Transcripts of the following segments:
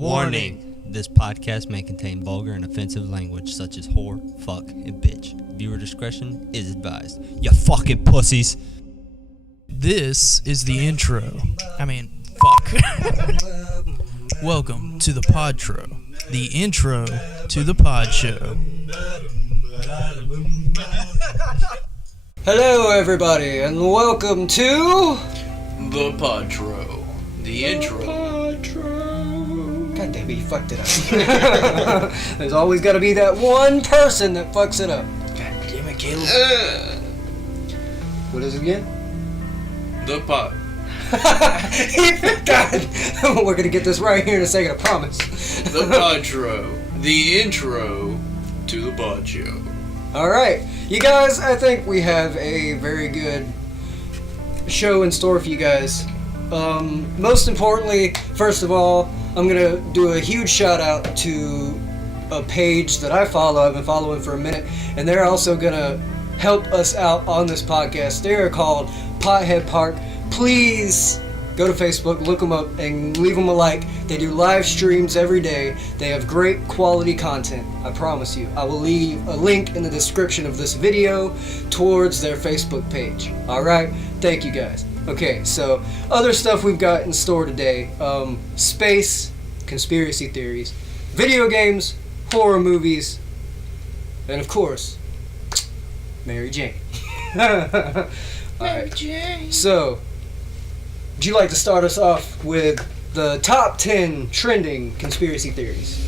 Warning! This podcast may contain vulgar and offensive language such as whore, fuck, and bitch. Viewer discretion is advised. You fucking pussies! This is the intro. Fuck. Welcome to the PodShow, the intro to the PodShow. Hello, everybody, and welcome to the PodShow, the intro. God damn it, you fucked it up. There's always got to be that one person that fucks it up. God damn it, Caleb. What is it again? The Pod. God, we're gonna get this right here in a second, I promise. The PodShow, the intro to the PodShow. Alright, you guys, I think we have a very good show in store for you guys. Most importantly, first of all, I'm gonna do a huge shout out to a page that I follow. I've been following for a minute, and they're also gonna help us out on this podcast. They are called Pothead Park. Please go to Facebook, look them up, and leave them a like. They do live streams every day. They have great quality content, I promise you. I will leave a link in the description of this video towards their Facebook page. Alright? Thank you guys. Okay, so other stuff we've got in store today. Space, conspiracy theories, video games, horror movies, and of course, Mary Jane. Mary Jane. So, would you like to start us off with the top 10 trending conspiracy theories?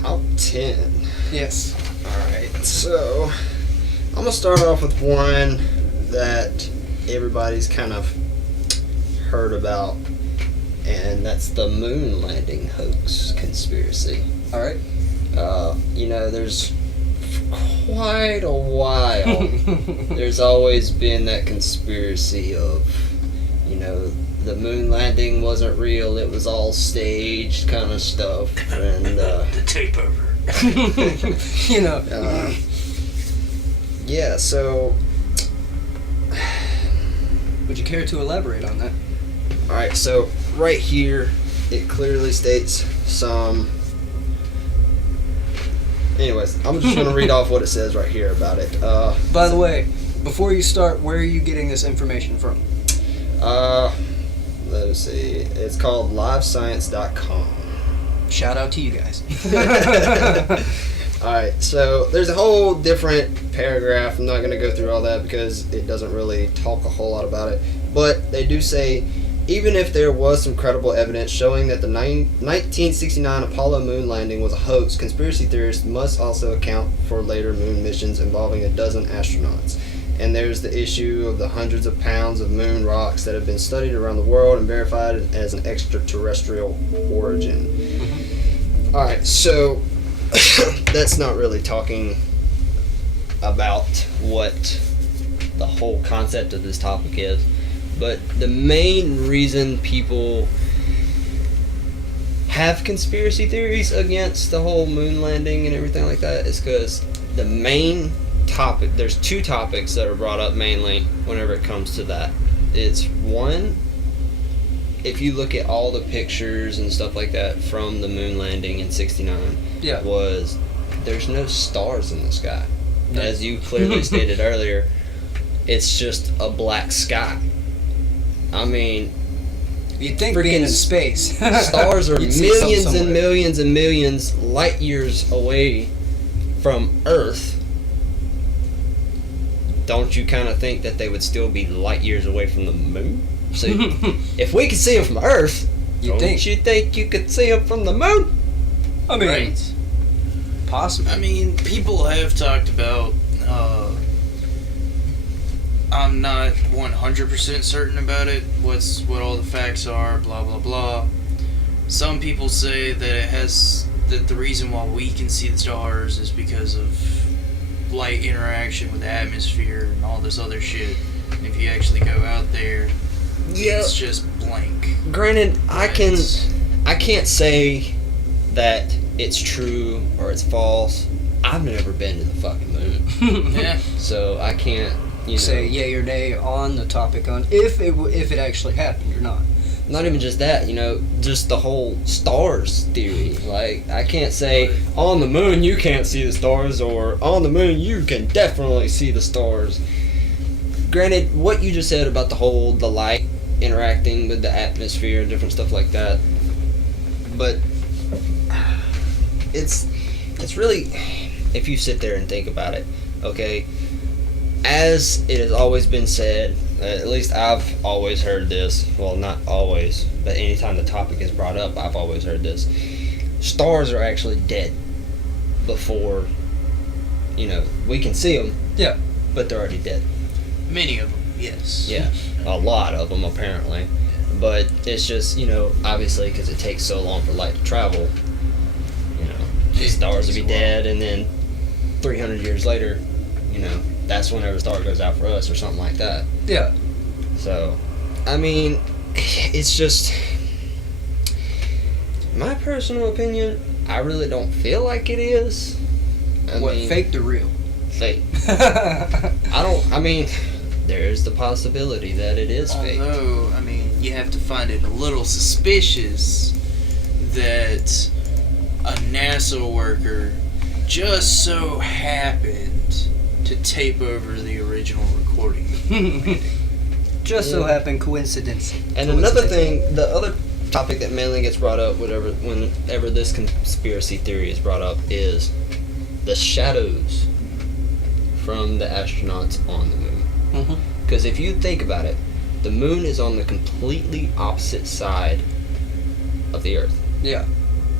Top 10? Yes. Alright, so I'm going to start off with one that everybody's kind of heard about, and that's the moon landing hoax conspiracy. Alright. There's quite a while, there's always been that conspiracy of, the moon landing wasn't real, it was all staged kind of stuff, and the tape over. Yeah, so Would you care to elaborate on that? alright, so right here it clearly states some. Anyways, I'm just going to read off what it says right here about it. By the way, before you start, where are you getting this information from? Let's see. It's called livescience.com. Shout out to you guys. Alright, so there's a whole different paragraph. I'm not going to go through all that because it doesn't really talk a whole lot about it. But they do say, even if there was some credible evidence showing that the 1969 Apollo moon landing was a hoax, conspiracy theorists must also account for later moon missions involving a dozen astronauts. And there's the issue of the hundreds of pounds of moon rocks that have been studied around the world and verified as an extraterrestrial origin. Mm-hmm. Alright, so that's not really talking about what the whole concept of this topic is. But the main reason people have conspiracy theories against the whole moon landing and everything like that is because the main topic, there's two topics that are brought up mainly whenever it comes to that. It's one, if you look at all the pictures and stuff like that from the moon landing in 69, was there's no stars in the sky. No. As you clearly stated earlier, it's just a black sky. I mean, you'd think being in space, stars are millions and millions and millions light years away from Earth. Don't you kind of think that they would still be light years away from the moon? So, if we could see them from Earth, you think you could see them from the moon? I mean, right. Possibly. I mean, people have talked about. I'm not 100% certain about it. What all the facts are, blah blah blah. Some people say that the reason why we can see the stars is because of light interaction with the atmosphere and all this other shit. And if you actually go out there, it's just blank. Granted, I can't say that it's true or it's false. I've never been to the fucking moon. Yeah. So I can't say yay or nay on the topic on if it actually happened or not. not even just that, just the whole stars theory. Like, I can't say, on the moon you can't see the stars, or on the moon you can definitely see the stars. Granted, what you just said about the light interacting with the atmosphere and different stuff like that, but it's really, if you sit there and think about it, okay, as it has always been said, at least I've always heard this, well, not always, but anytime the topic is brought up, I've always heard this. Stars are actually dead before, we can see them. Yeah. But they're already dead. Many of them, yes. Yeah, a lot of them apparently. But it's just, obviously because it takes so long for light to travel, the stars will be dead, and then 300 years later, that's whenever the star goes out for us or something like that. Yeah. So, I mean, it's just my personal opinion. I really don't feel like it is. I mean, fake to real? Fake. There's the possibility that it is fake. Although, you have to find it a little suspicious that a NASA worker just so happened to tape over the original recording. Just so happened, coincidence. And another thing, the other topic that mainly gets brought up whenever this conspiracy theory is brought up is the shadows from the astronauts on the moon. Because if you think about it, the moon is on the completely opposite side of the Earth. Yeah.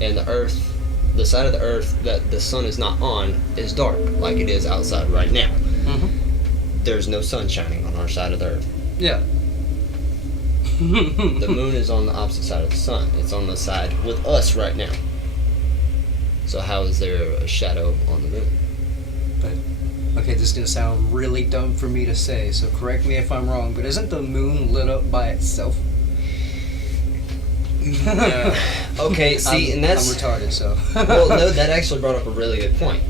And the side of the Earth that the sun is not on is dark, like it is outside right now. There's no sun shining on our side of the Earth. Yeah. The moon is on the opposite side of the sun. It's on the side with us right now. So how is there a shadow on the moon? Okay, this is going to sound really dumb for me to say, so correct me if I'm wrong, but isn't the moon lit up by itself? Okay, see, and that's... I'm retarded, so... Well, no, that actually brought up a really good point.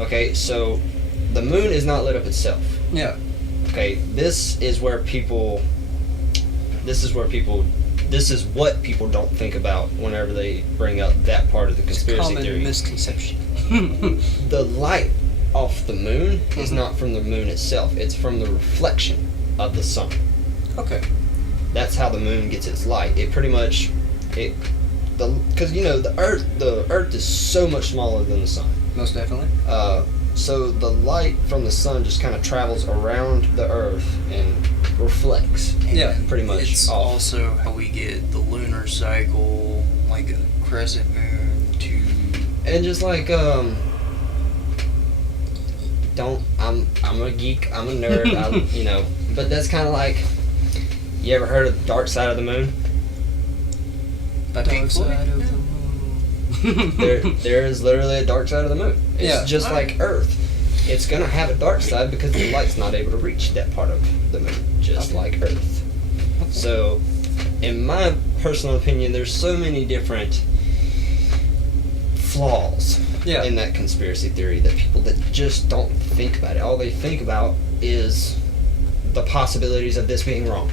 Okay, so the moon is not lit up itself. Yeah. Okay, this is what people don't think about whenever they bring up that part of the conspiracy common theory. Misconception. The light off the moon is not from the moon itself. It's from the reflection of the sun. Okay. That's how the moon gets its light. It pretty much, because the Earth is so much smaller than the sun. Most definitely. So the light from the sun just kind of travels around the Earth and reflects. Yeah, pretty much. It's off. also how we get the lunar cycle, like a crescent moon to... And just like I'm a geek, I'm a nerd, but that's kind of like, you ever heard of the dark side of the moon? By Pink Floyd? There is literally a dark side of the moon. It's just like Earth. It's gonna have a dark side because the light's not able to reach that part of the moon, just like Earth. So, in my personal opinion, there's so many different flaws in that conspiracy theory that people that just don't think about it. All they think about is the possibilities of this being wrong.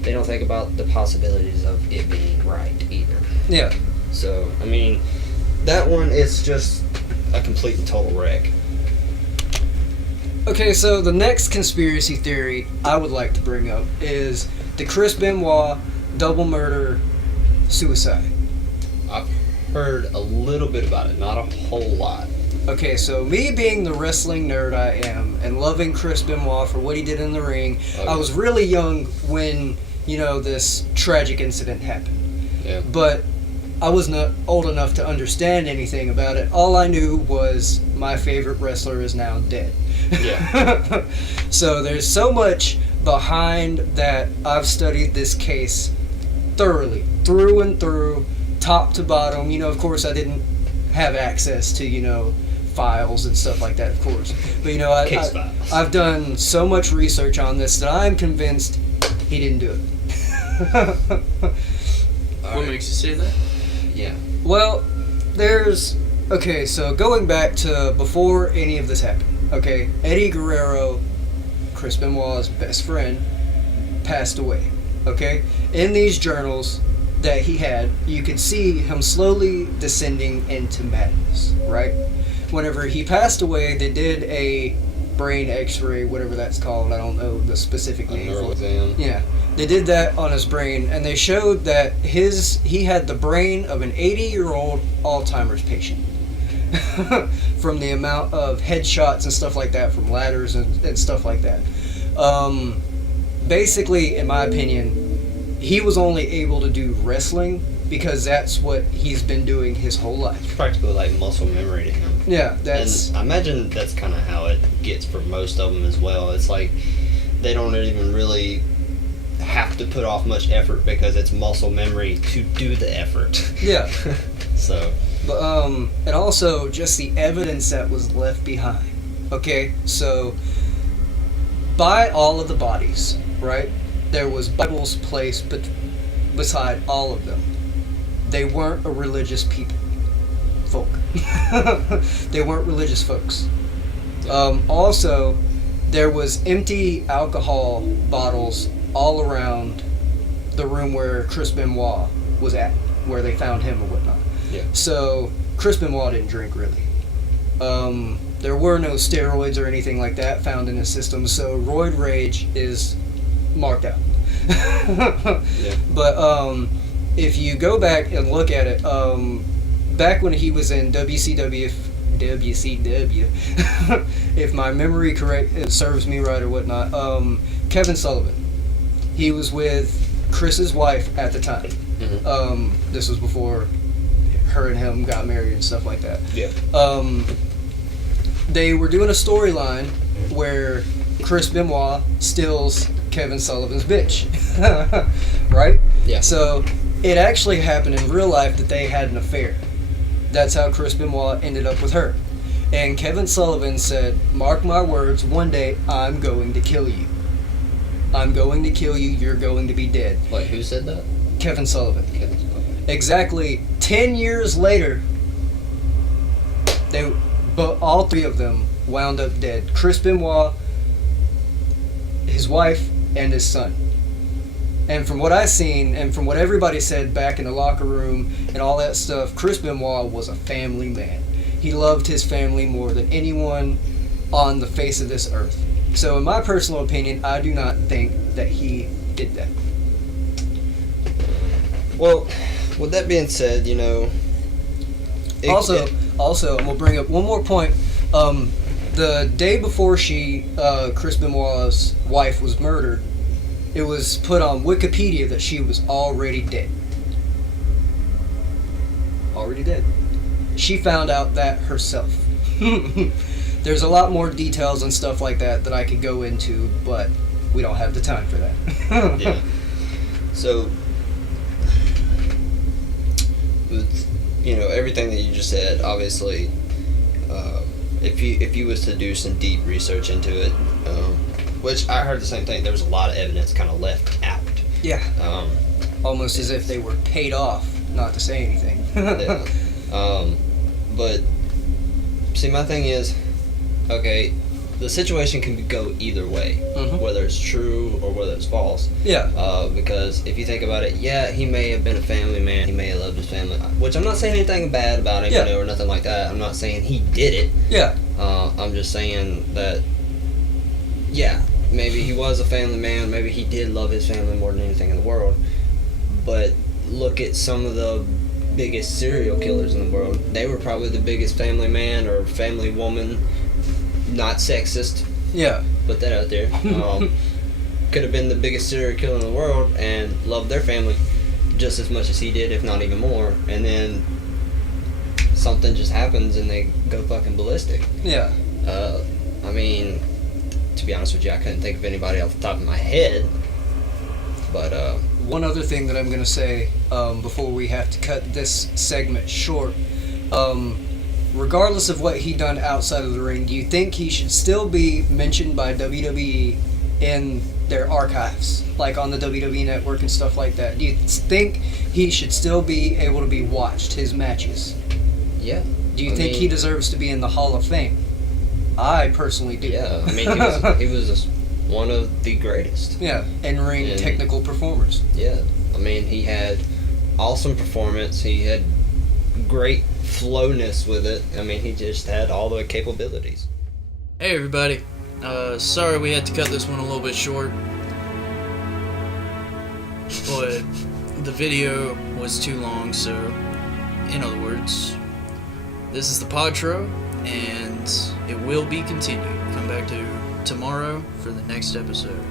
They don't think about the possibilities of it being right either. Yeah. So, that one is just a complete and total wreck. Okay, so the next conspiracy theory I would like to bring up is the Chris Benoit double murder suicide. I've heard a little bit about it, not a whole lot. Okay, so me being the wrestling nerd I am and loving Chris Benoit for what he did in the ring, I was really young when, this tragic incident happened. Yeah. But I was not old enough to understand anything about it. All I knew was my favorite wrestler is now dead. Yeah. So there's so much behind that. I've studied this case thoroughly, through and through, top to bottom. Of course I didn't have access to, files and stuff like that, of course. But, Case files. I've done so much research on this that I'm convinced he didn't do it. What makes you say that? Yeah. Well, so going back to before any of this happened, okay, Eddie Guerrero, Chris Benoit's best friend, passed away, okay? In these journals, that he had, you could see him slowly descending into madness, right? Whenever he passed away, they did a brain x-ray, whatever that's called. I don't know the specific name for it. Exam. Yeah. They did that on his brain, and they showed that he had the brain of an 80-year-old Alzheimer's patient. From the amount of headshots and stuff like that, from ladders and stuff like that. Basically, in my opinion, he was only able to do wrestling because that's what he's been doing his whole life. It's practically like muscle memory to him. Yeah, that's... And I imagine that's kind of how it gets for most of them as well. It's like they don't even really have to put off much effort because it's muscle memory to do the effort. Yeah. So... But, and also just the evidence that was left behind. Okay, so by all of the bodies, right, there was Bibles placed beside all of them. They weren't a religious folk. They weren't religious folks. Also, there was empty alcohol bottles all around the room where Chris Benoit was at, where they found him or whatnot. Yeah. So, Chris Benoit didn't drink, really. There were no steroids or anything like that found in his system, so roid rage is marked out. Yeah. But, if you go back and look at it, back when he was in WCW, if my memory it serves me right or whatnot, Kevin Sullivan, he was with Chris's wife at the time. Mm-hmm. This was before her and him got married and stuff like that. Yeah. They were doing a storyline where Chris Benoit steals Kevin Sullivan's bitch. Right? Yeah. So it actually happened in real life that they had an affair. That's how Chris Benoit ended up with her. And Kevin Sullivan said, "Mark my words, one day I'm going to kill you. I'm going to kill you, you're going to be dead." Wait, who said that? Kevin Sullivan. Exactly 10 years later, but all three of them wound up dead. Chris Benoit, his wife, and his son. And from what I seen, and from what everybody said back in the locker room and all that stuff, Chris Benoit was a family man. He loved his family more than anyone on the face of this earth. So in my personal opinion, I do not think that he did that. Well, with that being said, Also, I'm gonna bring up one more point. The day before Chris Benoit's wife was murdered, it was put on Wikipedia that she was already dead. Already dead. She found out that herself. There's a lot more details and stuff like that I could go into, but we don't have the time for that. Yeah. So, with, everything that you just said, obviously, if you was to do some deep research into it, which I heard the same thing, there was a lot of evidence kind of left out. Yeah. Almost as if they were paid off not to say anything. Yeah. But see, my thing is, okay, the situation can go either way, whether it's true or whether it's false. Yeah. Because if you think about it, yeah, he may have been a family man. He may have loved his family, which I'm not saying anything bad about him, or nothing like that. I'm not saying he did it. Yeah. I'm just saying that, yeah, maybe he was a family man. Maybe he did love his family more than anything in the world. But look at some of the biggest serial killers in the world. They were probably the biggest family man or family woman. Not sexist. Yeah. Put that out there. Could have been the biggest serial killer in the world and loved their family just as much as he did, if not even more. And then something just happens and they go fucking ballistic. Yeah. I mean, to be honest with you, I couldn't think of anybody off the top of my head. But one other thing that I'm gonna say before we have to cut this segment short. Regardless of what he done outside of the ring, do you think he should still be mentioned by WWE in their archives, like on the WWE Network and stuff like that? Do you think he should still be able to be watched, his matches? Yeah. Do you think he deserves to be in the Hall of Fame? I personally do. Yeah, I mean, he was one of the greatest. Yeah, in-ring technical performers. Yeah, I mean, he had awesome performance. He had great flowness with it. I mean, he just had all the capabilities. Hey everybody, sorry we had to cut this one a little bit short, but the video was too long, so in other words, this is the PodShow, and it will be continued. Come back to tomorrow for the next episode,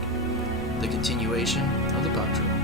the continuation of the PodShow.